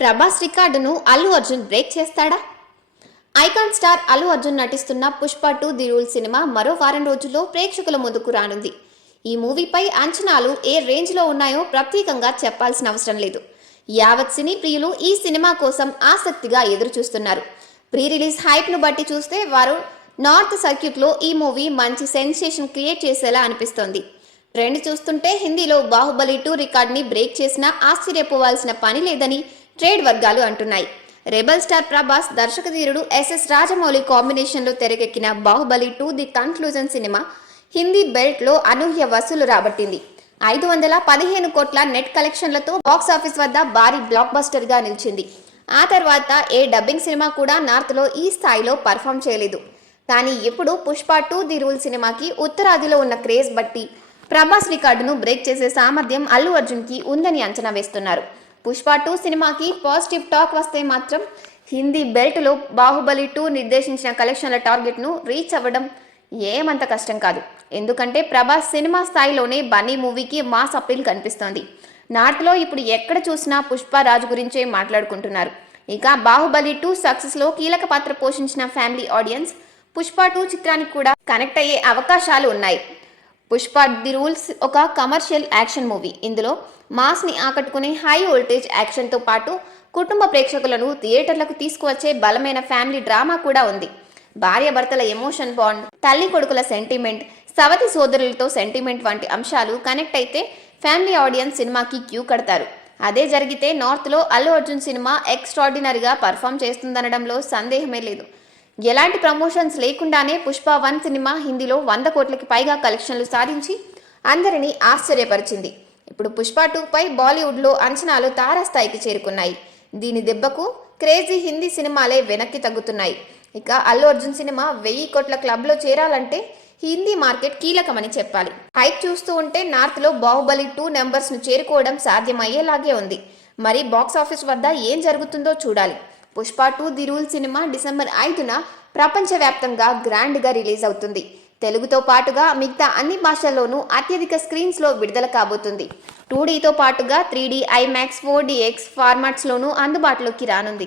ప్రభాస్ రికార్డును అల్లు అర్జున్ బ్రేక్ చేస్తాడా? Icon star Allu Arjun నటిస్తున్న పుష్ప 2 ది రూల్ సినిమా మరో వారం రోజుల్లో ప్రేక్షకుల ముందుకు రానుంది. ఈ మూవీపై అంచనాలు ఏ రేంజ్లో ఉన్నాయో ప్రత్యేకంగా చెప్పాల్సిన అవసరం లేదు. యావత్ సినీ ప్రియులు ఈ సినిమా కోసం ఆసక్తిగా ఎదురు చూస్తున్నారు. ప్రీ రిలీజ్ హైప్ను బట్టి చూస్తే వారు నార్త్ సర్క్యూట్లో ఈ మూవీ మంచి సెన్సేషన్ క్రియేట్ చేసేలా అనిపిస్తోంది. ట్రెండ్ చూస్తుంటే హిందీలో బాహుబలి 2 రికార్డ్ని బ్రేక్ చేసినా ఆశ్చర్యపోవాల్సిన పని లేదని ట్రేడ్ వర్గాలు అంటున్నాయి. రెబల్ స్టార్ ప్రభాస్, దర్శకధీరుడు ఎస్ఎస్ రాజమౌళి కాంబినేషన్లో తెరకెక్కిన Baahubali 2 the conclusion cinema Hindi బెల్ట్లో అనూహ్య వసూలు రాబట్టింది. 515 కోట్ల నెట్ కలెక్షన్లతో బాక్సాఫీస్ వద్ద భారీ బ్లాక్ బస్టర్గా నిలిచింది. ఆ తర్వాత ఏ డబ్బింగ్ సినిమా కూడా నార్త్లో ఈ స్థాయిలో పర్ఫామ్ చేయలేదు. కానీ ఇప్పుడు పుష్ప 2 ది రూల్ సినిమాకి ఉత్తరాదిలో ఉన్న క్రేజ్ బట్టి ప్రభాస్ రికార్డును బ్రేక్ చేసే సామర్థ్యం అల్లు అర్జున్కి ఉందని అంచనా వేస్తున్నారు. పుష్ప 2 సినిమాకి పాజిటివ్ టాక్ వస్తే మాత్రం హిందీ బెల్ట్లో బాహుబలి 2 నిర్దేశించిన కలెక్షన్ల టార్గెట్ను రీచ్ అవ్వడం ఏమంత కష్టం కాదు. ఎందుకంటే ప్రభాస్ సినిమా స్థాయిలోనే బన్నీ మూవీకి మాస్ అప్పీల్ కనిపిస్తోంది. నార్త్లో ఇప్పుడు ఎక్కడ చూసినా పుష్ప రాజు గురించే మాట్లాడుకుంటున్నారు. ఇక బాహుబలి 2 సక్సెస్లో కీలక పాత్ర పోషించిన ఫ్యామిలీ ఆడియన్స్ పుష్ప 2 చిత్రానికి కూడా కనెక్ట్ అయ్యే అవకాశాలు ఉన్నాయి. పుష్ప ది రూల్స్ ఒక కమర్షియల్ యాక్షన్ మూవీ. ఇందులో మాస్ని ఆకట్టుకునే హై వోల్టేజ్ యాక్షన్తో పాటు కుటుంబ ప్రేక్షకులను థియేటర్లకు తీసుకువచ్చే బలమైన ఫ్యామిలీ డ్రామా కూడా ఉంది. భార్యాభర్తల ఎమోషన్ బాండ్, తల్లి కొడుకుల సెంటిమెంట్, సవతి సోదరులతో సెంటిమెంట్ వంటి అంశాలు కనెక్ట్ అయితే ఫ్యామిలీ ఆడియన్స్ సినిమాకి క్యూ కడతారు. అదే జరిగితే నార్త్లో అల్లు అర్జున్ సినిమా ఎక్స్ట్రాడినరీగా పర్ఫామ్ చేస్తుందనడంలో సందేహమే లేదు. ఎలాంటి ప్రమోషన్స్ లేకుండానే పుష్ప 1 సినిమా హిందీలో 100 కోట్లకి పైగా కలెక్షన్లు సాధించి అందరినీ ఆశ్చర్యపరిచింది. ఇప్పుడు పుష్ప 2 పై బాలీవుడ్లో అంచనాలు తారాస్థాయికి చేరుకున్నాయి. దీని దెబ్బకు క్రేజీ హిందీ సినిమాలే వెనక్కి తగ్గుతున్నాయి. ఇక అల్లు అర్జున్ సినిమా 1000 కోట్ల క్లబ్లో చేరాలంటే హిందీ మార్కెట్ కీలకమని చెప్పాలి. హైప్ చూస్తూ ఉంటే నార్త్లో బాహుబలి 2 నెంబర్స్ను చేరుకోవడం సాధ్యమయ్యేలాగే ఉంది. మరి బాక్సాఫీస్ వద్ద ఏం జరుగుతుందో చూడాలి. Pushpa 2 the rule cinema December 5న ప్రపంచవ్యాప్తంగా గ్రాండ్గా రిలీజ్ అవుతుంది. తెలుగుతో పాటుగా మిగతా అన్ని భాషల్లోనూ అత్యధిక స్క్రీన్స్లో విడుదల కాబోతుంది. 2Dతో పాటుగా 3D, IMAX, 4DX ఫార్మాట్స్లోనూ అందుబాటులోకి రానుంది.